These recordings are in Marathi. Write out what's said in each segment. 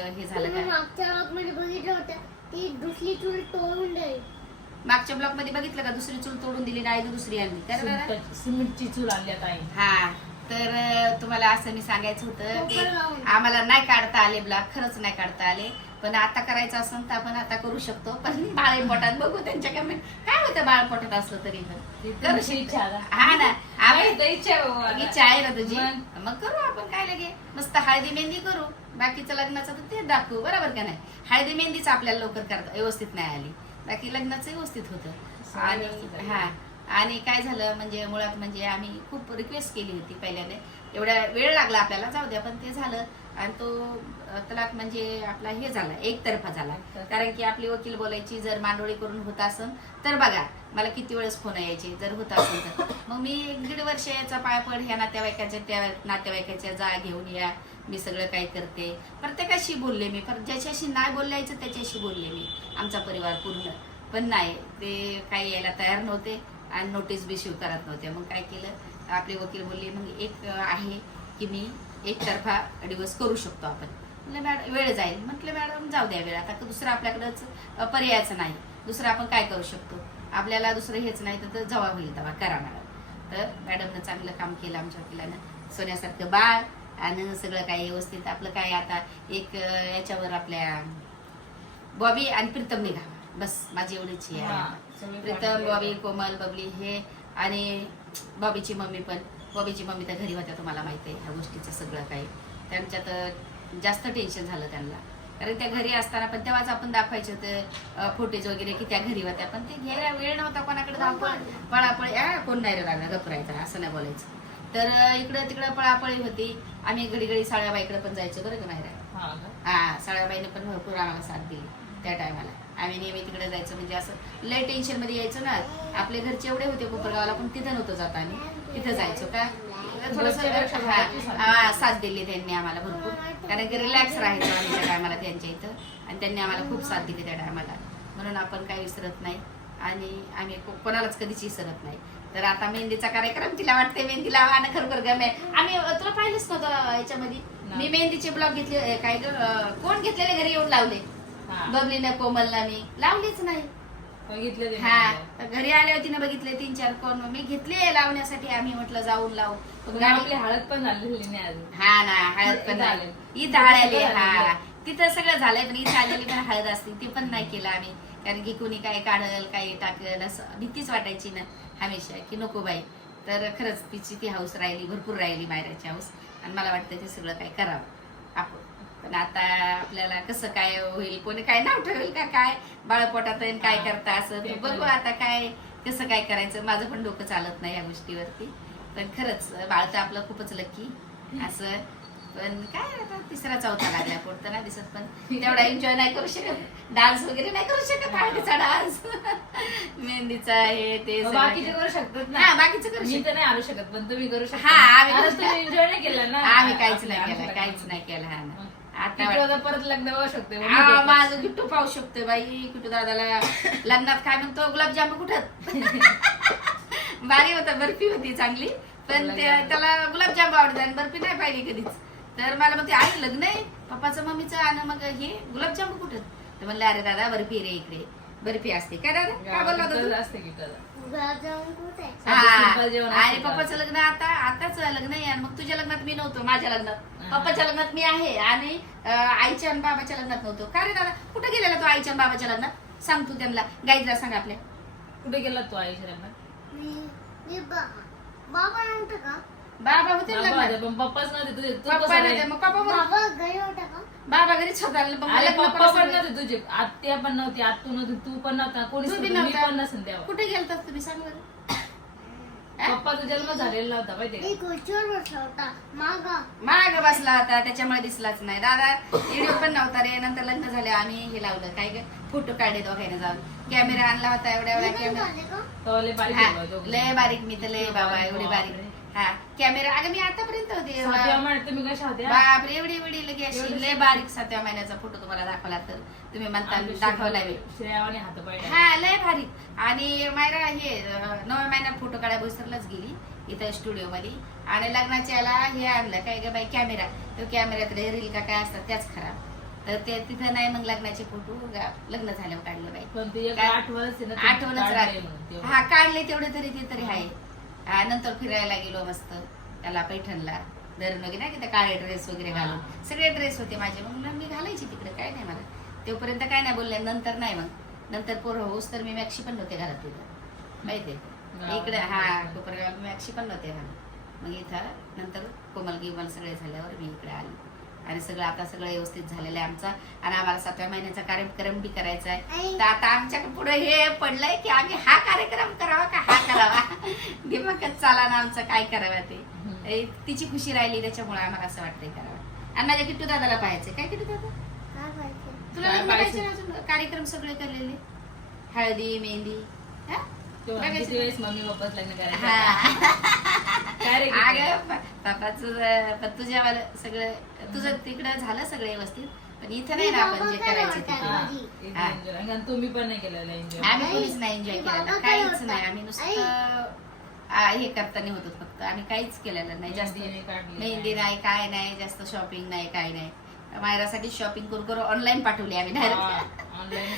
हे झालं का? मागच्या ब्लॉग मध्ये बघितलं होतं ती दुसरी चूल तोडून दिली. मागच्या ब्लॉक मध्ये बघितलं का? दुसरी चूल तोडून दिली नाही, दुसरी आणली. कारण सिमेंटची चूल आणली आता आई. हा, तर तुम्हाला असं मी सांगायचं होतं की आम्हाला नाही काढता आले ब्लॉग, खरंच नाही काढता आले. पण आता करायचं असेल तर आपण आता करू शकतो. पण बाळपोटात बघू त्यांच्या कमेंट काय होतं. बाळपोटात असलं तरी पण करू शकतो. हा ना, इच्छा आहे ना तुझी, मग करू आपण. काय लगे मस्त हळदी मेहंदी करू. बाकीचं लग्नाचं तर ते दाखवू, बरोबर का नाही? हळदी मेहंदीच आपल्याला लवकर करता व्यवस्थित नाही आली, बाकी लग्नाचं व्यवस्थित होतं. आणि हा, आणि काय झालं म्हणजे मुळात म्हणजे आम्ही खूप रिक्वेस्ट केली होती पहिल्याने, एवढा वेळ लागला आपल्याला, जाऊ द्या, पण ते झालं. आणि तो तलाक म्हणजे आपला हे झाला, एकतर्फा झाला. कारण की आपली वकील बोलायची जर मांडोळी करून होत असेल तर बघा, मला किती वेळेस फोन यायचे जर होत असेल तर. मग मी 1.5 वर्ष याचा पायपड ह्या नातेवाईकाच्या त्या नातेवाईकाच्या जा घेऊन या, मी सगळं काय करते. प्रत्येकाशी बोलले मी, पण ज्याच्याशी नाही बोलायचं त्याच्याशी बोलले मी, आमचा परिवार पूर्ण. पण नाही, ते काही यायला तयार नव्हते आणि नोटीस बी स्वीकारत नव्हते. मग काय केलं, आपली वकील बोलली मग एक आहे की मी एकतर्फा डिवोर्स करू शकतो आपण. म्हटलं मॅडम वेळ जाईल. म्हटलं मॅडम जाऊ द्या वेळ, आता दुसरं आपल्याकडंच पर्यायचं नाही. दुसरं आपण काय करू शकतो, आपल्याला दुसरं हेच नाही तर जेव्हा होईल तेव्हा करा मॅडम. तर मॅडमनं चांगलं काम केलं आमच्या वकिलानं. सोन्यासारखं बाळ आणि सगळं काही व्यवस्थित. आपलं काय आता एक याच्यावर आपल्या बॉबी आणि प्रीतम निघा, बस माझी एवढीच आहे. प्रीतम, बॉबी, कोमल, बबली हे, आणि बॉबीची मम्मी पण. बॉबीची मम्मी तर घरी होत्या, तुम्हाला माहिती आहे ह्या गोष्टीचं सगळं काही. त्यांच्यात जास्त टेन्शन झालं त्यांना, कारण त्या घरी असताना पण तेव्हाच आपण दाखवायचे होते फुटेज वगैरे की त्या घरी होत्या, पण ते घ्यायला वेळ नव्हता कोणाकडे. धावपळ पळापळी, कोण नाही रे लागला, गप्रायचं असं नाही बोलायचं. तर इकडं तिकडं पळापळी होती. आम्ही घडी घडी साळ्याबाईकडे पण जायचो, बरं का नाही रे? हा, साळ्याबाईने पण भरपूर आम्हाला साथ दिली त्या टायमाला. आम्ही नेहमी तिकडे जायचं, म्हणजे असं लय टेन्शन मध्ये यायचं ना. आपले घरचे एवढे होते कोपरगावला, पण तिथं नव्हतं जात आम्ही, तिथं जायचो का थोडस. साथ दिली त्यांनी आम्हाला भरपूर, कारण की रिलॅक्स राहायचो आम्ही त्या टायमाला त्यांच्या इथं. आणि त्यांनी आम्हाला खूप साथ दिली त्या टायमाला, म्हणून आपण काही विसरत नाही आणि आम्ही कोणालाच कधीच विसरत नाही. तर आता मेहंदीचा कार्यक्रम, तिला वाटते मेहंदी लावा आणि खरोखर गमे. आम्ही तुला पाहिलंच नव्हतं याच्यामध्ये, मी मेहंदीचे ब्लॉग घेतले. काय कोण घेतलेले घरी येऊन लावले? बबलीनं, कोमलला मी लावलीच नाही. हा, घरी आले होती ना, बघितले 3-4 कोण मी घेतले लावण्यासाठी. आम्ही म्हटलं जाऊन लावू. आपली हळद पण झालेली नाही अजून. हा ना, हळद पण झाली, इथं आलेली. हा, तिथं सगळं झालंय, पण इथं आलेली पण हळद असते ती पण नाही केलं आम्ही. कारण की कुणी काय काढल काही टाकल असं भीतीच वाटायची ना हमेशा की नको बाई. तर खरंच तिची ती हाऊस राहिली, भरपूर राहिली मायराची हाऊस. आणि मला वाटतं ते सगळं काय करावं आपण. पण आता आपल्याला कसं काय होईल, कोणी काय नाव ठेवेल का काय बाळपोटात काय करता असं बघू आता काय कसं काय करायचं. माझं पण डोकं चालत नाही या गोष्टीवरती. पण खरंच बाळ तर आपलं खूपच लकी असं. पण काय आता 3रा-4था लागला, पोट नाही दिसत, पण तेवढा एन्जॉय नाही करू शकत, डान्स वगैरे नाही करू शकत. हळदीचा डान्स, मेहंदीचा हे ते बाकीचे करू शकतात ना. हा, बाकीचं करू मी तर नाही आणू शकत, पण तुम्ही करू शकता. हा, आम्ही तुम्ही एन्जॉय नाही केला ना. आम्ही काहीच नाही केलं, काहीच नाही केलं. हा ना, आता परत लग्न पाहू शकते. माझं किट्टू पाहू शकतोय बाई. किट्टू दादाला लग्नात काय म्हणतो, गुलाबजाम कुठं भारी होता, बर्फी होती चांगली, पण त्याला गुलाबजाम आवडतात आणि बर्फी नाही पाहिली कधीच. तर मला म्हणते आई लग्न आहे पप्पाचं मम्मीचं, आणि मग हे गुलाबजाम कुठं? तर म्हणलं अरे दादा बर्फी रे, इकडे बर्फी असते. काय दादा काय बोलला आणि पप्पाचं लग्न आताच लग्न आहे. आणि मग तुझ्या लग्नात मी नव्हतो, माझ्या लग्नात पप्पाच्या लग्नात मी आहे, आणि आईच्या आणि बाबाच्या लग्नात नव्हतो. का रे दादा कुठे गेलेला तो आईच्या आणि बाबाच्या लग्नात? सांग तू त्यांना, गाईजला सांग आपल्या. कुठे गेला तो आईच्या लग्नात? बाबा नव्हतं का? बाबा होते पप्पाच नव्हते पप्पा नाही, मग बाबा घरी होता का? बाबा घरीच होता. पप्पा पण नव्हते तुझे, आत्या पण नव्हती, आत्तू नव्हती, तू पण नव्हता, कोणीच पण नसेल तेव्हा. कुठे गेलतात तुम्ही सांग बरं? पप्पाचा जन्म झालेला नव्हता माहितीये होता माग बसला होता, त्याच्यामुळे दिसलाच नाही. दादा व्हिडिओ पण नव्हता रे. नंतर लग्न झाले आम्ही हे लावलं काय ग, फोटो काढले दोघांना जाऊन. कॅमेरा आणला होता, एवढ्या कॅमेरा लय बारीक. मी तर लय बाबा एवढी बारीक. हा, कॅमेरा अगं मी आतापर्यंत होते. तुम्ही कशा होत्या? बापरे, एवढी एवढी लगे अशी लय बारीक. 7व्या महिन्याचा फोटो तुम्हाला दाखवला तर तुम्ही म्हणता दाखवला हा, लय बारीक. आणि मायरा हे 9व्या महिन्यात फोटो काढायला बोईसरलाच गेली इथं स्टुडिओ मध्ये. आणि लग्नाच्या याला हे आणलं काय ग बाई कॅमेरा. तो कॅमेऱ्यात रील का काय असतात त्याच खराब. तर ते तिथं नाही मग लग्नाचे फोटो लग्न झाल्यावर काढलं बाई. पण ते एक काय? आठवणच आहे ना, ते आठवणच काढलंय राहते. म्हणून तेवढं. हा काढले तेवढे तरी ते तरी आहे. नंतर फिरायला गेलो मस्त त्याला पैठणला धरण वगैरे नाही का, ते काळे ड्रेस वगैरे घालून सगळे ड्रेस होते माझे. मग मी घालायची तिकडे, काय नाही मला तेवपर्यंत काय नाही बोलले. नंतर नाही, मग नंतर पोरं होऊस तर मी मॅक्सी पण नव्हते घालत तिथं माहितीये इकडे. हा कोपरगाव मॅक्सी पण नव्हते घालत. मग इथं नंतर कोमल गिमल सगळे झाल्यावर मी इकडे आली. आणि सगळं आता सगळं व्यवस्थित झालेलं आहे आमचं. आणि आम्हाला 7व्या महिन्याचा कार्यक्रम बी करायचा आहे. तर आता आमच्या पुढे हे पडलंय की आम्ही हा कार्यक्रम करावा का हा करावा. दिमागच चाला ना आमचं काय करावं ते. तिची खुशी राहिली त्याच्यामुळे आम्हाला असं वाटतंय करावं. आणि माझ्या किट्टू दादाला पाहायचं. काय किट्टू दादा काय पाहिजे? तुला लग्न पाहिजे ना अजून? कार्यक्रम सगळे केलेले, हळदी मेहंदी. हा? तेव्हा किती वेळेस मम्मी पप्पाच लग्न करायचं. हा. काय रे अगं पप्पाचं तुझ्या सगळं तुझं तिकडं झालं सगळं व्यवस्थित, पण इथं नाही ना आपण जे करायचं ते. हा, इथे हा. enjoy. आणि तुम्ही पण नाही केलेलं एन्जॉय. आम्ही कोणीच नाही एन्जॉय केलेलं, काहीच नाही. आम्ही नुसतं हे करताना होतो फक्त. आम्ही काहीच केलेलं नाही जास्त. मेहंदी नाही, काय नाही, जास्त शॉपिंग नाही, काय नाही. मायरासाठी शॉपिंग करू करू ऑनलाईन पाठवली आम्ही डायरेक्ट. ऑनलाईन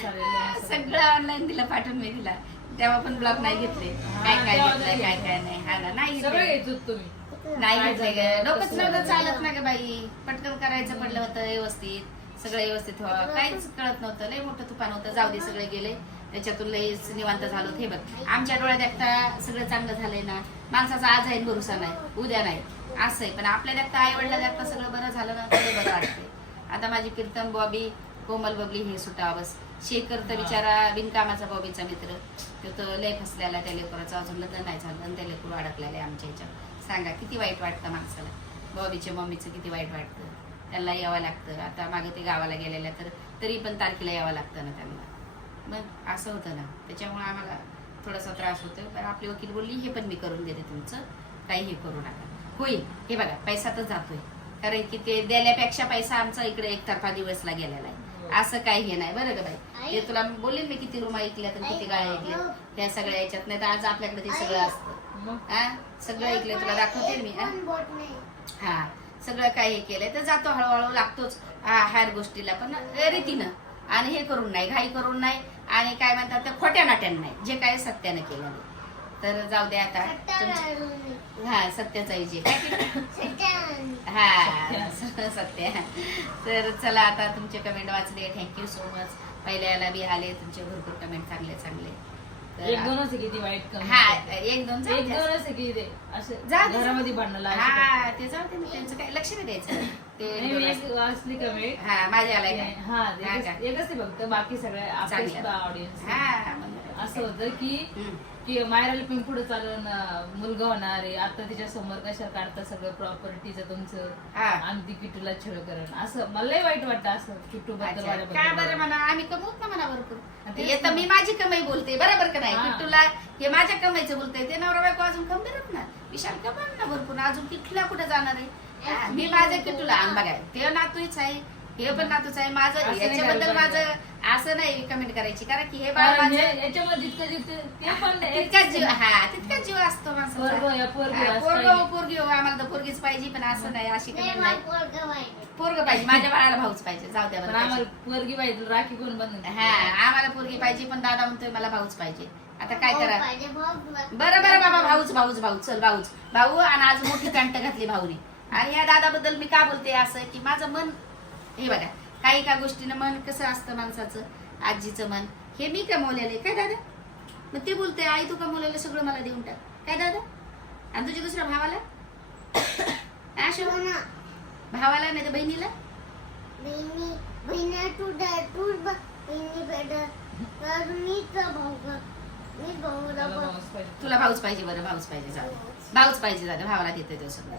सगळं ऑनलाईन दिलं पाठवून मी दिला. तेव्हा पण ब्लॉग नाही घेतले, काय काय घेतलंय काय काय नाही. हा ना, नाही सगळं घेतलंय. घ्यायचो तुम्ही. नाही घेतलंय ग, डोकंच नव्हतं चालत ना ग बाई. पटकन करायचं पडलं होतं व्यवस्थित, सगळं व्यवस्थित व्हावं, काहीच कळत नव्हतं. लय मोठं तुफान होतं. जाऊ दे, सगळे गेले त्याच्यातून लय निवांत झालो. हे बघ आमच्या डोळ्यात एकटा सगळं चांगलं झालंय ना. माणसाचा आज आहे भरोसा नाही, उद्या नाही असं आहे. पण आपल्या देखता आई वडिला देखता सगळं बरं झालं ना, ते बरं वाटतंय. आता माझी कीर्तन बॉबी, कोमल बबली हे सुटा बस. शेखर तर बिचारा बिनकामाचा बॉबीचा मित्र, तो तर लय फसलेला. त्या लेकराचं अजून लग्न नाही झालं आणि त्या लेकरू अडकलेलं आहे आमच्या ह्याच्यात. सांगा किती वाईट वाटतं माणसाला. बॉबीच्या मम्मीचं किती वाईट वाटतं. त्यांना यावं लागतं. आता मागे ते गावाला गेलेल्या तर तरी पण तारखेला यावं लागतं ना त्यांना. मग असं होतं ना, त्याच्यामुळे आम्हाला थोडासा त्रास होतो. पण आपली वकील बोलली हे पण मी करून देते, तुमचं काही हे करू नका, होईल. हे बघा पैसा तर जातोय, कारण की ते देण्यापेक्षा पैसा आमचा इकडे एकतर्फा दिवसला गेलेला आहे. असं काही हे नाही बरं का बाई. ते तुला बोलले मी किती रूम ऐकल्या तर किती गाळ्या ऐकल्या त्या सगळ्या याच्यात. नाही तर आज आपल्याकडे ते सगळं असतं. हा सगळं ऐकलंय, तुला दाखवते मी. हा सगळं काही हे केलंय तर जातो हळूहळू, लागतोच ह्या गोष्टीला. पण रीतीनं आणि हे करून नाही, घाई करून नाही, आणि काय म्हणतात त्या खोट्या नाट्यानं नाही, जे काय सत्यानं केलं नाही. तर जाऊ दे आता. हा सत्याचा जे हा सत्य. तर चला आता तुमचे कमेंट वाचले, थँक्यू सो मच. पहिल्याला बी आले तुमचे भरपूर कमेंट चांगले चांगले. एक दोनच आहे किती वाईट कमेंट. हा एक दोन एक दोनच आहे की ते असं जाऊ दे. घरामध्ये भांडण हा ते जाऊ दे, त्यांचं काय लक्ष नाही द्यायचं. ते एक वाचली कमेंट. हा माझ्या आलाय का? हा हा का? एकच ते फक्त, बाकी सगळे चांगलं. ऑडियन्स. हा मग असं होतं की हम्म. की मायराला पण पुढे चालून मुलगा होणार आहे. आता तिच्या समोर कशा काढता सगळं प्रॉपर्टीचं तुमचं, हा. आणि ती किट्टूला छळ करण. असं मलाही वाईट वाटतं असं किट्टू बद्दल अच्छा. काय बरं वाड्याबद्दल. म्हणा, आम्ही कमवत ना म्हणा भरपूर. तेच हे तर मी माझी कमाई बोलते, बरोबर का नाही. हा. किट्टूला हे माझ्या कमाईचं बोलते. ते नवरा बायको अजून खंबीरच ना, विशाल कमाल ना भरपूर. अजून किट्टूला कुठे जाणार आहे. हा, मी माझ्या किट्टूला आण बघाय, ते नातूच आहे, हे पण नातूच आहे माझं. असं नाही याच्याबद्दल करायला माझं असं नाही कमेंट करायची, कारण की हे बाळ कारण माझं हे- याच्यामध्ये जितकं जितकं ते पण तितकाच जीव, हा तितकाच जीव असतो माणसाचा. पोरगं या पोरगी हा, असं पोरगं काही. हो, पोरगी हो, आम्हाला तर पोरगीच पाहिजे. पण असं नाही, अशी कमेंट नाही. पोरगं पोरगं पाहिजे, माझ्या बाळाला भाऊच पाहिजे. जाऊ द्या पण बरं आम्हाला त्याची. पोरगी पाहिजे, राखी कोण बनवून हा आम्हाला पोरगी पाहिजे, पण दादा म्हणतोय मला भाऊच पाहिजे. आता काय करा. पाहिजे बरं बरं बाबा, भाऊच भाऊच भाऊ, चल भाऊच भाऊ. आणि आज मोठी पॅन्ट घातली भाऊने. आणि या दादाबद्दल मी का बोलते असं की माझं मन, हे बघा काही का गोष्टीनं मन कसं असतं माणसाचं, आजीचं मन हे मी कमवलेलं आहे. काय दादा मग ते बोलते आई तू कमवलेलं सगळं मला देऊन टाक. काय दादा, आणि तुझ्या दुसऱ्या भावाला भावाला नाही तर बहिणीला. तुला भाऊच पाहिजे. बरं भाऊच पाहिजे, जाऊ भाऊच पाहिजे. दादा भावाला देतोय तो सगळं.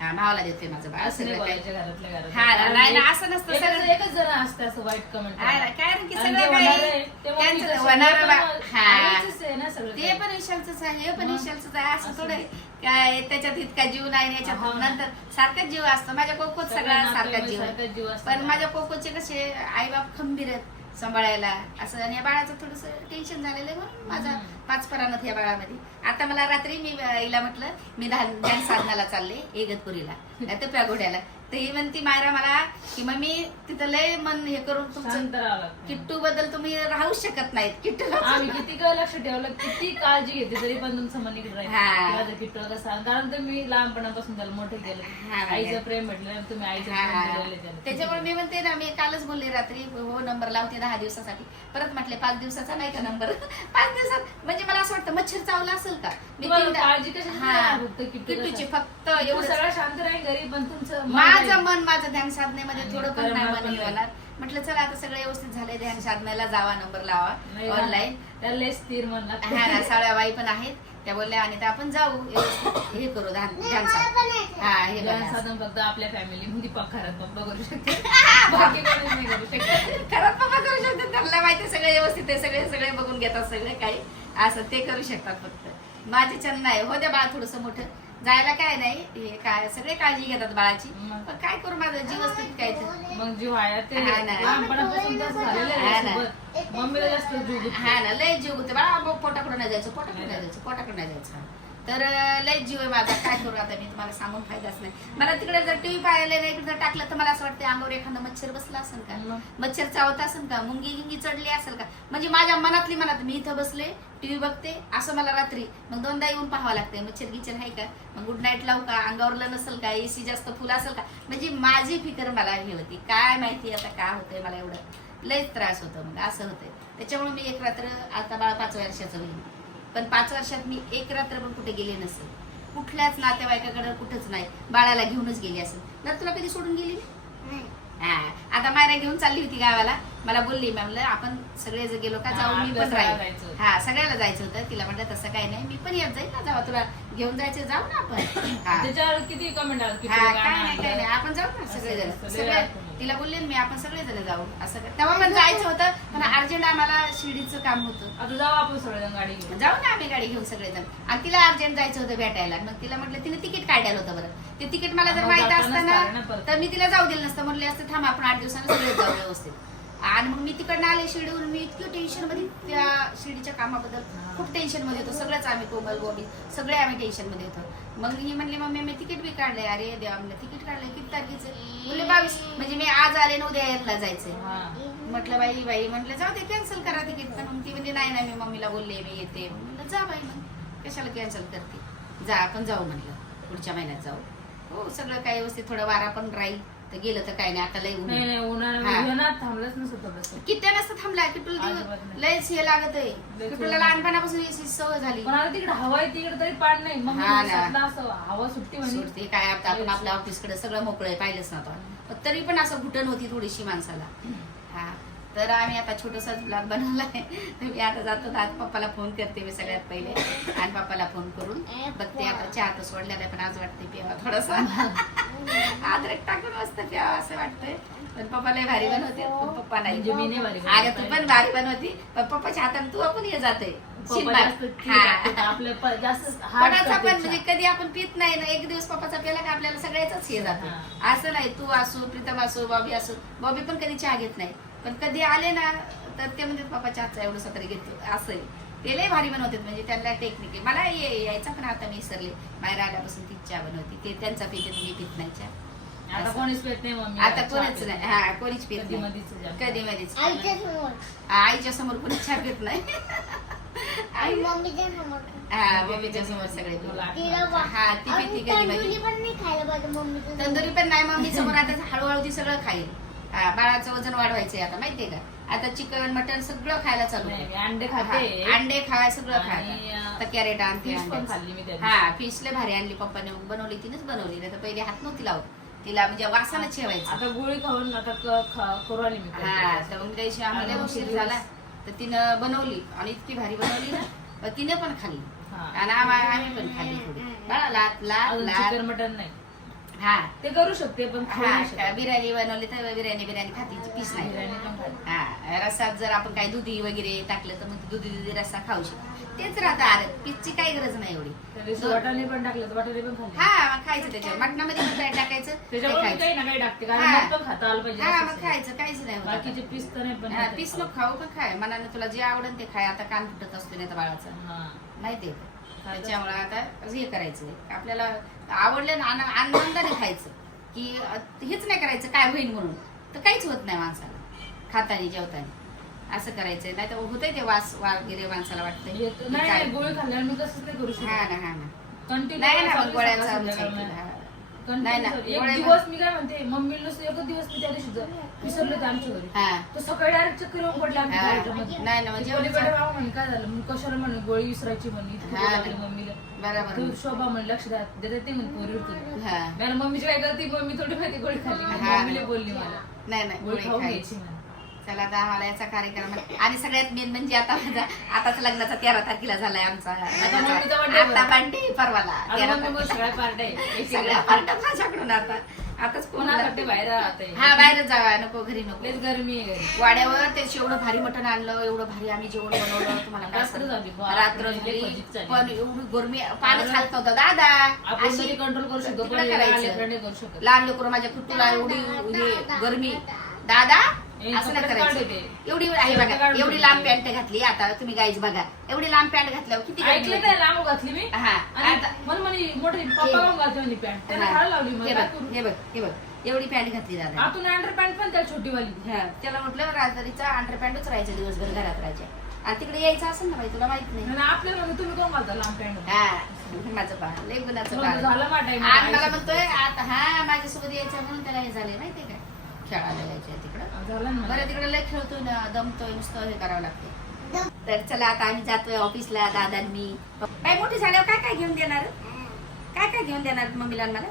हा भावाला देतोय माझं बाळ असं नाही सगळं काही. बोलायचं घरातल्या घरात. हा नाही ना, असं नसतं सगळं. एकच जण असतं असं वाईट कमेंट. हा, कारण की सगळं काही त्यांचं होणारं ते पण विशालच आहे, हे पण विशालच आहे. असं थोडं आहे. काय त्याच्यात इतका जीव नाही, याच्यात हा. नंतर सारखाच जीव असतो. माझ्या कोकोत सगळा सारखाच जीव आहे. जीव असतो. पण माझ्या कोकोचे कसे आई बाप खंबीर आहेत सांभाळायला असं. आणि या बाळाचं थोडस टेन्शन झालेलं आहे म्हणून माझा पाचपरानत या बाळामध्ये. आता मला रात्री मी हिला म्हटलं मी ध्यान साधनाला चालले इगतपुरीला, टप्प्या घोड्याला. तर ही म्हणती मायरा मला की मम्मी तिथं लय मन हे करून तुमचं शांत राहावं लागतं. किट्टू बद्दल तुम्ही राहूच शकत नाहीत. किट्टूला आम्ही किती काय लक्ष ठेवलं, किती काळजी घेते, तरी पण तुमचं मन इकडे राहील. हा. माझं किट्टू कसं, कारण तुम्ही लहानपणापासून त्याला मोठं हा, केलं, आईचं प्रेम भेटलं, तुम्ही आईचं प्रेम दिलेलं त्याला. त्याच्यामुळे मी म्हणते ना, मी कालच बोलले रात्री हो नंबर लावते 10 दिवसासाठी. परत म्हटले 5 दिवसाचा नाही का नंबर. 5 दिवसात म्हणजे मला असं वाटतं मच्छर चावला असेल का मी तुम्हाला तीनदा- काळजी कशाची हा. नाही, फक्त किट्टू किट्टूची कसं. फक्त किट्टू एवढं सगळं शांत राहील घरी, पण तुमचं मन माझं राहील. मन माझं ध्यान साधनेमध्ये आणि थोडं पण नाही करणार मन पण हे होणार. म्हटलं चला आता सगळं व्यवस्थित झालंय, ध्यान साधनाला जावा, नंबर लावा नाही, ऑनलाईन. त्याला लय स्थिर मन लागतं. हा ना, साळ्याबाई पण आहेत त्या बोलल्या आणि त्या आपण जाऊ व्यवस्थित हे करू ध्यान ध्यान साधन. हा हे ध्यान बघा. साधन फक्त आपल्या फॅमिली मध्ये पक्कारात पप्पा करू शकते, बाकी कोणीच नाही करू शकत. खरंच पप्पा करू शकतात, त्यांना माहिती आहे, सगळे व्यवस्थित आहे, सगळे सगळे बघून घेतात, सगळे काही असं ते करू शकतात. फक्त माझे छंद नाही हो, द्या बाळ थोडस मोठं जायला काय नाही, हे काय सगळे काळजी घेतात बाळाची. पण काय करू, माझं जीवच काय तर. मग जीव आहे ते हा ना. लहानपणापासून तसं झालेलं हा आहे ना. सोबत. मम्मीला जास्त जीव गुंततो. हा ना, लय जीव होते बाळा, पोटाकडून नाही जायचं, पोटाकडून नाही जायचं, पोटाकडून नाही जायचं. तर लय जीव आहे माझा, काय करू आता मी तुम्हाला सांगून फायदाच नाही. मला तिकडे जर टीव्ही पाहायला नाही जर टाकलं तर मला असं वाटतं अंगावर एखादं मच्छर बसला असेल का, मच्छर चावत असेल का, मुंगी गिंगी चढली असेल का. म्हणजे माझ्या मनातली मनात मी इथं बसले टीव्ही बघते असं मला रात्री मग 2दा येऊन पाहावं लागतंय, मच्छर गिच्छर आहे का, मग गुड नाईट लावू का, अंगावरलं नसेल का, एसी जास्त फुल असेल का. म्हणजे माझी फिकर मला हे होती, काय माहिती आता काय होतंय मला, एवढं लयच त्रास होतो. मग असं होतंय, त्याच्यामुळे मी एक रात्र, आता बाळा 5 वर्षाचं होईल, पण 5 वर्षात मी एक रात्र पण कुठे गेले नसेल, कुठल्याच नातेवाईकाकडे कुठंच नाही, बाळाला घेऊनच गेली असेल. तर तुला कधी सोडून गेली नाही. हा, आता मायरा घेऊन चालली होती गावाला, मला बोलली म्हणलं आपण सगळे जर गेलो का जाऊ, मी पण सगळ्याला राहील. जायचं. हा सगळ्याला जायचं होतं. तिला म्हटलं तसं काही नाही, मी पण येत जाईल ना, जावा तुला घेऊन जायचं, जाऊ ना आपण. हा. त्याच्यावर किती कमेंट आलं, किती हा, गाणं काय नाही काय आलं. नाही, आपण जाऊ ना सगळेजण. असं सगळे असं तिला बोलले ना मी, आपण सगळेजण जाऊ असं काय. तेव्हा पण जायचं होतं, पण अर्जंट आम्हाला शिर्डीचं काम होतं. आता जाऊ आपण सगळेजण गाडी घेऊन. जाऊ ना आम्ही गाडी घेऊन सगळेजण. आणि तिला अर्जंट जायचं होतं भेटायला, मग तिला म्हटलं, तिने तिकीट काढायला होतं. बरं ते तिकीट मला जर मग माहित जातानाच असतं काढलं ना ना परत. तर मी तिला जाऊ दिलं नसतं, म्हटले असते थांब आपण 8 दिवसांना सगळे जाऊ व्यवस्थित. आणि मग मी तिकडनं आले शिर्डीवरून, मी इतकी टेन्शन मध्ये त्या शिर्डीच्या कामाबद्दल खूप टेन्शन मध्ये होतो. सगळंच आम्ही कोमल बॉबी सगळे आम्ही टेन्शन मध्ये होतो. मग ही म्हणली मम्मी मी तिकीट बी काढलंय. अरे देवा, म्हणलं तिकीट काढलंय किती तारखेचं, बोलले 22. म्हणजे मी आज आले न उद्या यायला जायचंय. हा. म्हटलं बाई म्हटलं जाऊ दे कॅन्सल करा तिकीट. पण मग ती म्हणजे नाही मी मम्मीला बोलले मी येते. म्हणलं जा बाई, मग कशाला कॅन्सल करते, जा आपण जाऊ म्हणलं, पुढच्या महिन्यात जाऊ. हो सगळं काय व्यवस्थित, थोडं वारा पण राहील तर गेलं तर काय नाही. आता लय ऊन नाही आहे. नाही, उन्हाळ्यात थांबलंच नसतं थोडंसं. किती नसतं थांबला की तुला अजिबात नाही. लयच हे लागत आहे लयच की तुला ऊन. लहानपणापासून याची सवय झाली. पण आता तिकडे हवा आहे, तिकडे तरी पाड नाही. मग हा ना. सातला असं हवा सुट्टी म्हणजे सुटते काय, आता आपण आपल्या ऑफिसकडे सगळं मोकळं आहे, पाहिलंच ना पण तरी पण असं घुटण होती थोडीशी माणसाला. हा, तर आम्ही आता छोटासाच ब्लॉग बनवलाय. मी आता जातो आज पप्पाला फोन करते मी सगळ्यात पहिले, आणि पप्पाला फोन करून बघते. आता चहा तर सोडलेला आहे, पण आज वाटते प्यावा थोडासा, अद्रक टाकून मस्त प्यावा असं वाटतंय. पण पप्पा लय भारी बनवते, पण पप्पा नाही. म्हणजे मी नाही भारी अगं तू पण भारी बनवती, पण पप्पाच्या हाताने तू आपण हे जाते पप्पा जास्त ठीक आहे. आपलं जास्त hard पणाचा पण करते म्हणजे चहा. कधी आपण पित नाही ना, एक दिवस पप्पाचा प्याला का आपल्याला सगळ्याच हे जातं. असं नाही तू असू, प्रीतम असू, बॉबी असू. बॉबी पण कधी चहा घेत नाही, पण कधी आले ना तर ते म्हणजे पप्पाच्या हातचा एवढं तरी घेतो. असं आहे, ते लय भारी बनवतात. म्हणजे त्यांना टेक्निक आहे. मला यायचा पण आता मी विसरले. बाहेर आल्यापासून ती चहा बनवती, ते त्यांचा पिते, तुम्ही पित नाही चहा. आता कोणीच पेत नाही मम्मी. आता कोणीच नाही, हा कोणीच पित कधी नाही, मधीच जास्त. कधी मधीच. आईच्या समोर आईच्या समोर कोणी चहा पित नाही. आणि मम्मीच्या समोर हा मम्मीच्या समोर सगळे पितात. मला तिला हा ती आणि पिती कधी तंदुरी मधी. पण नाही खायला पाहिजे मम्मीच्या समोर. तंदुरी पण नाही मम्मी समोर. आता हळूहळू ती सगळं खाईल. हा, बाळाचं वजन वाढवायचंय आता, माहितीये का. आता चिकन मटन सगळं खायला चालू नाही, आहे. मी अंडे खाते. हा, अंडे खाय सगळं आणि, खाय. तर कॅरेट आणते, fish पण अंडे. खाल्ली मी त्या दिवशी. हा फिश लय भारी आणली पप्पाने, बनवली तिनेच बनवली. नाही तर पहिले हात नव्हती लावत तिला, म्हणजे वासानं ठेवायचं. आता गोळी खाऊन आता करू आली मी. हा तर मग त्याशी आम्हाला आणि उशीर मग झाला तर तिनं बनवली, आणि इतकी भारी बनवली ना, मग तिने पण खाल्ली. हा. आणि आम्ही पण खाल्ली थोडी. बाळा लाट लाट अजून लाट. चिकन मटन नाही, हा ते करू शकते पण खाऊ हा नाही शकत. का, बिर्याणी बनवली तर बिर्याणी खाती, पीस नाही. बिर्याणी पण खाते. हा रसात जर आपण काही दुधी वगैरे टाकलं तर मग दुधी रस्सा खाऊ शकतो. तेच राहतं. अरे पीसची काही गरज नाही एवढी. त्या दिवशी वाटाणे पण टाकले, वाटाणे पण खाल्ले. हा मग खायचं त्याच्यावर, मटणामध्ये पण काय टाकायचं ते त्याच्यामुळे मी खायचं. काही ना काही टाकते, कारण हा. मग पण खाता आलं पाहिजे हा असं मग असतं. खायचं, काहीच नाही होत आता. बाकीचे पीस तर नाही पण हा, खाते. पीस नको खाऊ, पण खाय मनाने तुला जे आवडेल ते खाय. आता कान फुटत असतो नाही तर बाळाचा, हा. माहितीये का. त्याच्यामुळे आता हे करायचं, आपल्याला आवडलं ना आनंदाने खायचं. की हेच नाही करायचं काय होईल म्हणून, तर काहीच होत नाही माणसाला खातानी जेवतानी. असं करायचंय, नाही तर होतंय ते वास वगैरे माणसाला वाटतंय की नाही काय. नाही, गोळी खाल्ल्यावर मी तसंच नाही करू हा शकत. ना हा ना. कंटिन्यू नाही ना गोळ्या चालू आहे. नाही ना, एक गोळ्या- दिवस मी काय म्हणते, मम्मीला एकच दिवस मी त्या दिवशी विसरले होते आमच्या घरी, हा तर सकाळी डायरेक्ट चक्कर येऊन पडले आमच्या हा. घरामध्ये. नाही ना म्हणजे पलीकडे बाबा म्हणे काय झालं, मग कशाला म्हणे गोळी विसरायची म्हणे, इतकी हा. गोळी लागली मम्मीला. बरोबर. तू शोभा म्हणे लक्ष द्या देते म्हणे पोरीवर. हा मॅडम मम्मीची काय करते, मम्मी थोडी माहिती गोळी खाल्ली, हा. मम्मीला बोलली मला नाही नाही गोळी गोळी खाऊन खायची. घ्यायची म्हणे. चला आता आम्हाला याचा कार्यक्रम आहे. आणि सगळ्यात मेन म्हणजे आता आताच लग्नाचा 13 तारखेला झालाय आमचा मम्मीचा birthday आता बर्थडे परवाला आता 13 मम्मी बोल, तारखेला. सगळ्या पार्ट्या आहे. सगळ्या पार्ट्या माझ्याकडून आताच कोणाकडे बाहेर राहत आहे. हा बाहेर जावा नको घरी नको. लयच गरमी आहे घरी. वाड्यावर ते एवढं भारी मटण आणलं, एवढं भारी आम्ही जेवण बनवलं तुम्हाला काय रात्र सांगू. झाली, बाप. रात्र लय झाली फजित झाली. पण एवढी गरमी पाणीच हालत नव्हतं दादा. आपण अशी तरी कंट्रोल करू शकतो, पण तिकडं लहान करायचं. लेकरं नाही करू शकत. लहान लेकरू माझ्या कुटूला एवढी गरमी दादा हे असं नाही कपडे करायचं. काढू दे. एवढी आहे कपडे बघा, काढू एवढी दे. लांब पॅन्ट घातली. आता तुम्ही गाईज बघा, एवढी लांब पॅन्ट घातल्यावर किती गरमी ऐकलं होती. काय लांब घातली मी, हा आणि आता मला म्हणे मोठी पप्पा लावून घालते म्हणे पॅन्ट, त्याला हा. घालायला लावली हे मला, बघ काय करू? हे बघ हे बघ एवढी पॅन्ट घातली दादा. आतून अंडर पॅन्ट पण त्या छोटीवाली. हा त्याला म्हटलं रात्रीचा अंडरपॅन्टच राहायचं दिवसभर घरात राहायचे. आणि तिकडे यायचं असेल ना बाई तुला माहित नाही. आणि आपल्याला म्हणे तुम्ही कोण घालता लांब पॅन्ट? हा माझं बाळ लय गुणाचं बाळ. झालं मा टाइम. आणि मला म्हणतोय आता हा माझ्यासोबत यायचं म्हणून त्याला हे झाले माहितीये काय, खेळायला यायचे तिकडं. झालं ना. बरं तिकडे लय खेळतोय ना, दमतोय, नुसतं हे करावं लागते. तर चला आता आम्ही जातोय ऑफिसला दादा आणि मी. काय मोठी झाल्यावर काय काय घेऊन देणार, काय काय घेऊन देणार मम्मीला आणि मला?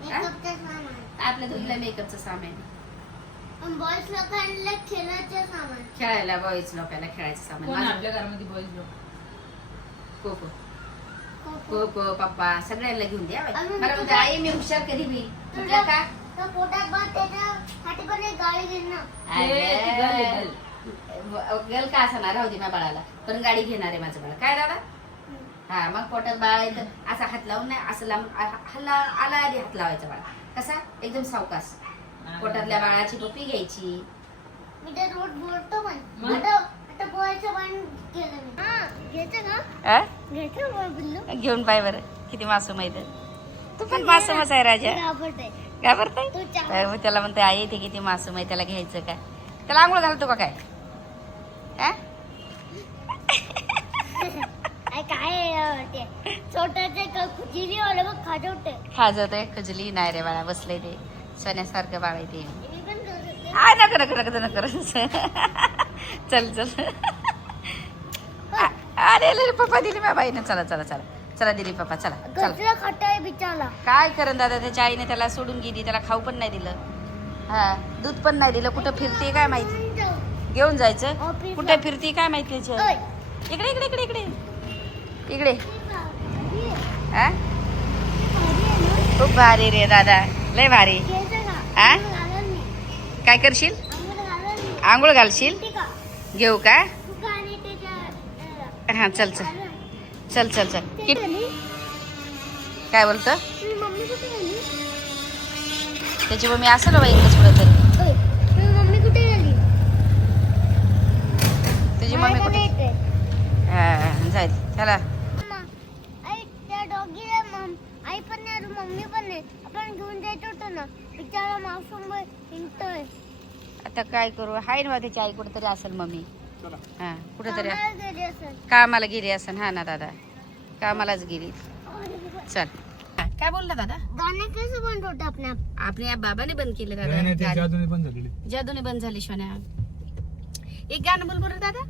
मेकअपचं सामान. आपल्या दोघीला मेकअपचं सामान, बॉयज लोकांना खेळायचं सामान. खेळायला बॉईज लोकांना खेळायचं कोण सामान, आपल्या घरामध्ये बॉईज लोक? Cocoa cocoa. कोको पप्पा सगळ्यांना घेऊन द्या. आणि मला म्हणते आई मी हुशार कधी मी तुला का तर पोटात बस त्याच्यासाठी पण एक गाडी घेईन ना. ती गल आहे, गल का असणार राहू दे माझ्या बाळाला, पण गाडी घेणार आहे माझं बाळ. काय दादा? हा मग पोटात बाळ आहे तर असा हात लावून नाही, असं लावून हल्ला आला आधी हात लावायचा बाळा. कसा एकदम सावकाश पोटातल्या बाळाची पप्पी घ्यायची. मी तर रोज बोलतो पण मग? आता पोहायचं पण केलं मी. हा घ्यायचं का? घ्यायचं का बिल्लू? घेऊन पाय बरं किती मासूम आहे. तू पण मासूमच आहे राजा. घाबरतोय. घाबरतोय? तू चांगला. मग त्याला म्हणते आई ते किती मासूम आहे, त्याला घ्यायचं काय? त्याला आंघोळ घालतो का काय? हा? काय ते छोटं खुजिरी वाला बघ खाजवते. खाजवतोय खुजली नाही रे बाळा, बसलंय ते सोन्यासारखं बाळ आहे ते. मी पण करू शकते. आ नको नको नको नको चल चल. अरे अरे पप्पा दिली माझ्या बाईने. चला चला चला चला दिली पप्पा, चला चला. कसला खटाय बिचारा. काय करण दादा, त्याच्या आईने त्याला सोडून गेली, त्याला खाऊ पण नाही दिलं, हा दूध पण नाही दिलं. कुठं फिरते काय माहिती, घेऊन जायचं ऑफिसला. कुठे फिरते काय माहिती त्याची आई. ओय. इकडे इकडे इकडे इकडे इकडे. हा खूप भारी रे दादा, लय भारी. आ? काय करशील? आंघोळ घालशील? घेऊ का? हा चल चल चल चल चल. काय बोलतो मम्मी कुठे गेली? त्याची मम्मी असेल बाई इकडे कुठं तरी. ओय, मम्मी कुठे गेली? तुझी मम्मी कुठे? येते. हा जाईल चला. आई त्या डॉगीला आई पण नाही मम्मी पण नाही. आपण घेऊन जायचं होतं ना, बिचारा मासूम हिंडतोय. आता काय करू, हाय ना त्याची आई कुठेतरी असेल मम्मी. हा कुठेतरी कामाला गेली असेल. कामाला गेली असेल. हा ना दादा कामालाच गेली. चल काय बोलला दादा? गाणे कसं बंद होतं आपल्या बाबाने बंद केलं नाही, नाही, ते दादा. जादूने बंद झालेली. जादूने बंद झाली शोन्या. एक गाणं बोल बरं दादा.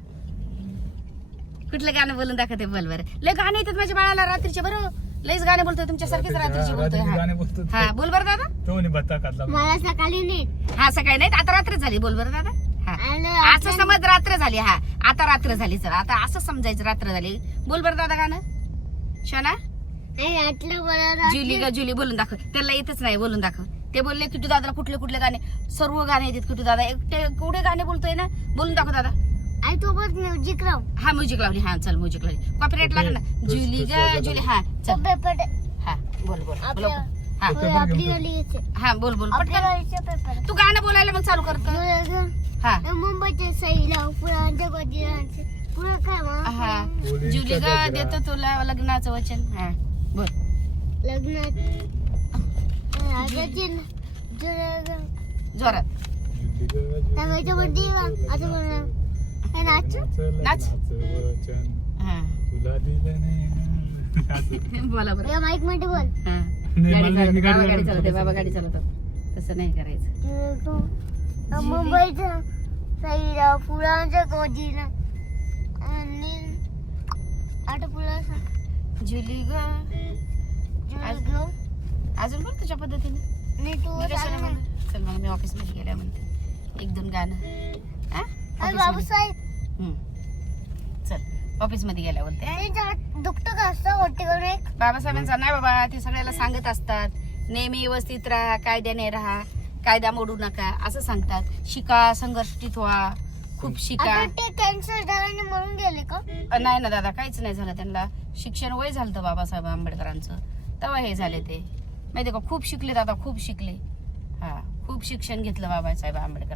कुठलं गाणं बोलून दाखवते बोल बरं. लय गाणे येतात माझ्या बाळाला रात्रीचे. बरं लयच गाणे बोलतोय तुमच्यासारखेच रात्रीचे बोलतोय. रात्रीचे हा. गाणे बोलतो. हा बोल बरं दादा. तो म्हणे बत्ता खातला. मला सकाळी नाही. हा सकाळी नाही आता रात्र झाली. बोल बरं दादा. हा आणि असं समज रात्र झाली. हा आता रात्र झाली. सर आता असं समजायचं रात्र झाली. बोल बरं दादा गाणं शोना. आटलं बरं जुली ग जुली बोलून दाखव. त्याला येतच नाही बोलून दाखव. ते बोलले किटू दादाला कुठले कुठले गाणे, सर्व गाणे येतात किटू दादा. एकटे कुठे गाणे बोलतोय ना, बोलून दाखव दादा. आई तू बस म्युझिक लाव. हा म्युझिक लावली. हा चल म्युझिक लावली. कॉपीराइट लागला ना. जुली ग जुली. हा चल पेपर हा बोल बोल बोल. आपल्या हा आपली गलीचे हा बोल बोल आपल्या पटकन. गलीचे पेपर. तू गाणं बोलायला मग चालू करतो. हा मुंबईचे सैला पुरांच्या गजिरांचे पुरा काय हा जुली ग देतो तुला लग्नाचं वचन. हा बोल. लग्नात राजाची जोरात नव्याच्या बड्डे आता बोलणार हे नाच नाच हा. बोला बरं या माईक मध्ये बोल हा. गाडी चालवते बाबा गाडी चालवतात तसं नाही करायचं. मुंबईचं सईला फुलांच्या गोदीला आणि आता फुलाचा जुली ग अजून बोल तुझ्या पद्धतीने. मी तू मी कशाला म्हणते? चल मग मी ऑफिस मध्ये गेल्या म्हणते 1-2 गाणं हा? ऑफिस मध्ये. बाबूसाहेब हम्म. चल ऑफिस मध्ये गेल्या बोलते ते दुखतं का असतं वाटते करून एक बाबासाहेबांचा नाही बाबा ते सगळ्याला सांगत असतात नेहमी व्यवस्थित राहा कायद्याने राहा कायदा मोडू नका असं सांगतात. शिका संघर्षित व्हा खूप शिका. आता ते कॅन्सर झाल्याने मरून गेले का नाही ना दादा काहीच नाही झालं त्यांना शिक्षण वय झालं होतं बाबासाहेब आंबेडकरांचं तेव्हा हे झाले ते माहिती का खूप शिकले दादा खूप शिकले. हा खूप शिक्षण घेतलं बाबासाहेब आंबेडकर.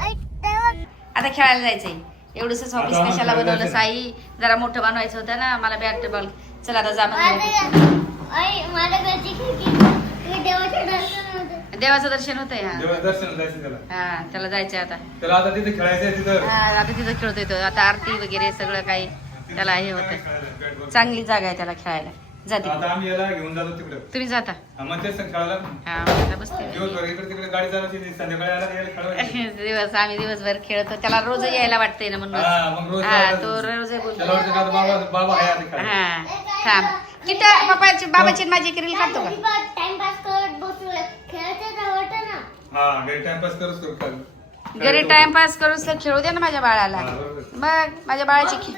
आता खेळायला जायचंय एवढंच ऑफिस कशाला बनवलं साई जरा मोठं बनवायचं होतं ना मला बॅट बॉल. चला आता जा माझ्या घरची खिडकी देवाचे दर्शन होते देवाचं दर्शन होतंय. हा दर्शन जायचं त्याला हा त्याला जायचंय आता. त्याला आता तिथे खेळायचंय तिथं हा, आता तिथं खेळतोय तो आता आरती वगैरे सगळं काही त्याला हे होतं. चांगली जागा आहे त्याला खेळायला जाते. आता आम्ही याला घेऊन जातो तिकडे तुम्ही जाता मग तेच खेळायला हा आता बसते दिवसभर इकडे तिकडे गाडी चालवायची संध्याकाळी आला यायला खेळवायची. आम्ही दिवसभर खेळतो त्याला रोज यायला वाटतंय ना म्हणून. हा मग रोज हा जायला तो लागतं. रोज बोलतो. त्याला वाटतं का आता बाबा बाबा आहे आता खेळायला. हा थांब किती पप्पाची बाबाची आणि माझी रील काढतो का टाइमपास करत बसू खेळायचं आवडतं ना हा घरी टाइमपास करत तो खेळ. घरी टाइमपास करूच तर खेळू दे ना माझ्या बाळाला. हा, बरोबर. मग माझ्या बाळाची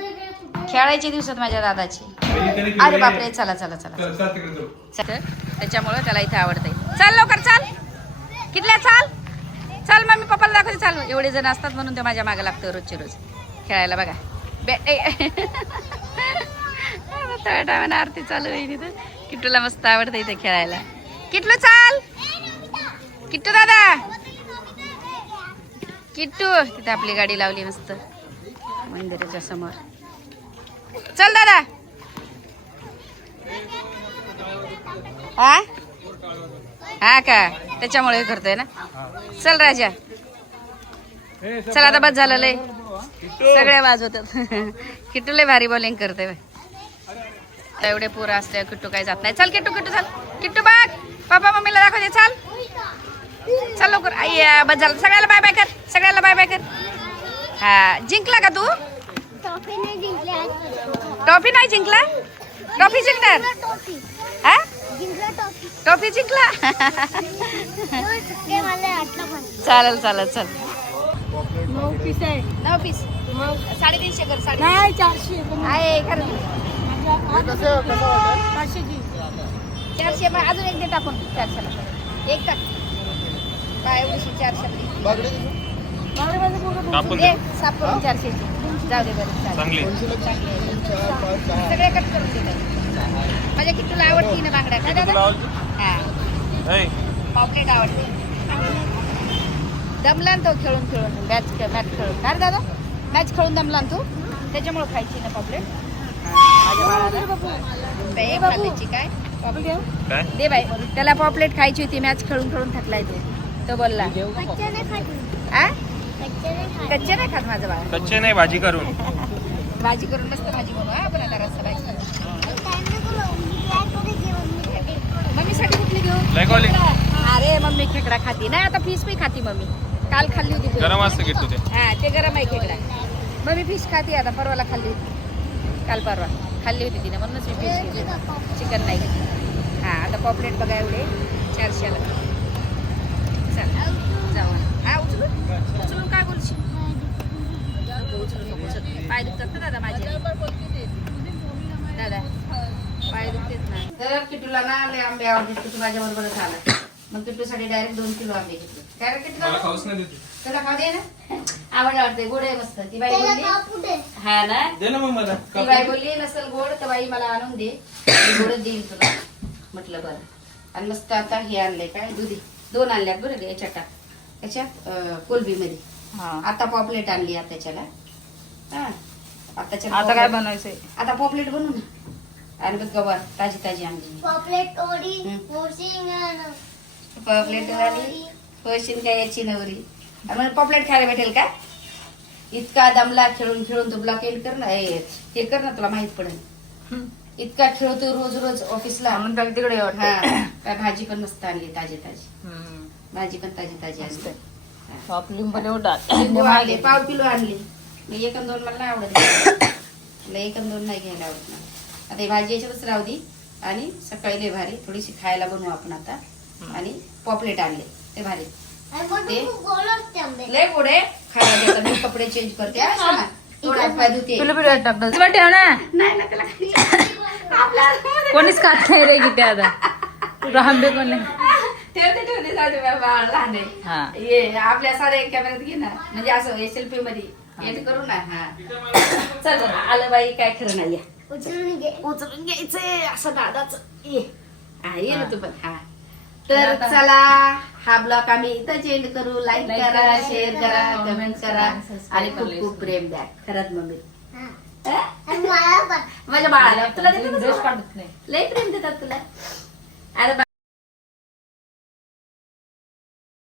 खेळायचे दिवसात माझ्या दादाची. त्याने केली. अरे बापरे चला चला चला चल चल तिकडे जाऊ. त्याच्यामुळे त्याला इथे आवडतंय. चल लवकर चाल कितल्या चाल चल मम्मी पप्पाला दाखवते चाल. एवढे जण असतात म्हणून ते माझ्या मागे लागतं रोजचे रोज खेळायला. बघा टायमानं आरती चालू आहे इथं. किट्टूला मस्त आवडतं इथे खेळायला. किट्टू चाल किट्टू दादा किट्टू तिथे आपली गाडी लावली मस्त मंदिराच्या समोर. चल दादा हा हा का त्याच्यामुळे हे करतोय ना. चल राजा चल आता बस झालं लय सगळे वाजवतात. किट्टू लय भारी बॉलिंग करते बाय. एवढे पोरं असले किट्टू काही जात नाही. चल किट्टू किट्टू चल किट्टू बघ पप्पा मम्मीला दाखवते. चल चल लवकर आई बस झालं. सगळ्याला बाय बाय कर सगळ्याला बाय बाय कर. हा जिंकला का तू ट्रॉफी नाही जिंकली आज. ट्रॉफी नाही जिंकला ट्रॉफी जिंकणार ट्रॉफी हा जिंकला ट्रॉफी ट्रॉफी जिंकला. ते मला वाटलं पण चालेल चालेल चल 9 पीस आहे 9 पीस 350 कर 450 नाही 400 आहे खरं 400 ची 400 मग अजून एक दे टाकून 400 ला एक टाक काय एवढीशी 400 दे साफ करून 400 ची जाऊ दे बरं चालेल. चांगली आहे. सगळे कट करून दे माझ्या किट्टूला आवडती ना बांगड्या काय दादा हा पॉपलेट आवडते. दमला ना तो खेळून खेळून मॅच खेळून काय रे दादा मॅच खेळून दमला ना तू त्याच्यामुळे खायची ना पॉपलेट माझ्या बाळाला. ते एक खाल्ल्याची काय पॉपलेट दे बाई त्याला पॉपलेट खायची होती मॅच खेळून खेळून थकलाय तो बोलला. कच्चे नाही खात आ कच्चे नाही खात कच्चे नाही खात माझं बाळ. कच्चे नाही भाजी करून भाजी करून मस्त भाजी बनवू हा आपण आता रस्सा भाजी टाइम नको लावू. मी ट्राय करून घे मम्मीसाठी. मम्मीसाठी कुठली घेऊ. लय कॉली अरे मम्मी खेकडा खाती नाही आता फिश पण खाती मम्मी. काल खाल्ली होती गरम असतं की तुझे हा ते गरम आहे खेकडा. मम्मी फिश खाती आता परवाला खाल्ली होती काल परवा खाल्ली होती तिने म्हणूनच मी फिश घेतली चिकन नाही घेतली. हा आता पॉपलेट बघा एवढे 400 ला. चल जाऊ हा उचलून काय बोलशील पाय दुखतात ना दादा माझे दादा पाय दुखतेच ना. तर किट्टूला ना लय आंबे आवडते किट्टू माझ्या बरोबरच आला मग किट्टूसाठी डायरेक्ट 2 किलो आंबे घेतले. काय रे किट्टू मला खाऊच नाही देते. त्याला खाऊ दे ना आवडते गोड आहे मस्त. ती बाई त्याला बोलली कापू दे. हा ना दे ना मग मला ती बाई बोलली नसल गोड तर बाई मला आणून दे मी गोडच देईन तुला. म्हटलं बरं. आणि मस्त आता हे आणलंय काय दुधी 2 आणल्यात बरं याच्या टाक त्याच्यात कोलबीमध्ये. आता पॉपलेट आणली आता त्याच्याला हा आता काय बनवायचंय आता पॉपलेट बनवू ना. आणि बघ गवार ताजी ताजी आणली पॉपलेट ओडी हं. मोसिंग पॉपलेट वाली होशील का याची नवरी मग पॉपलेट खायला भेटेल का इतका दमला खेळून खेळून तू ब्लॉकेट कर ना हे कर ना तुला माहित पडेल इतका खेळतो रोज रोज ऑफिसला म्हणून तिकडे हा काय भाजी पण मस्त आणली ताजी ताजी भाजी पण ताजी ताजी आणली आपली लिंबू आणले 1/2 किलो आणली मी 1 आणि 2 मला नाही आवडत मला 1 आणि 2 नाही घ्यायला आवडत ना आता ही भाजी याच्यातच राहू दे आणि सकाळी लय भारी थोडीशी खायला बनवू आपण आता आणि पॉपलेट आणले ते भारी ते लय गोड आहे खायला देतात मी कपडे चेंज करते असं ना थोडा पाय धुते तुला बिर्याणी टाकलं ठेव ना नाही ना त्याला खाली आपल्याला कोणीच खात नाही रे किती आता राहंबे कोण नाही ठेवते जाऊ दे बाबा लहान हा. आहे ये आपल्या साड्या कॅमेऱ्यात घे ना म्हणजे असं सेल्फी मध्ये एड करू ना हा चल आलं बाई काय खरं नाही उचलून घ्यायचंय असं दादाच ये हा ये ना तू पण हा तर चला हा ब्लॉग आम्ही इथं एंड करू लाईक करा शेअर करा कमेंट करा आणि खूप खूप प्रेम द्या खरंच मम्मी माझ्या बाळाला तुला देतात ड्रेस काढत नाही लई प्रेम देतात तुला अरे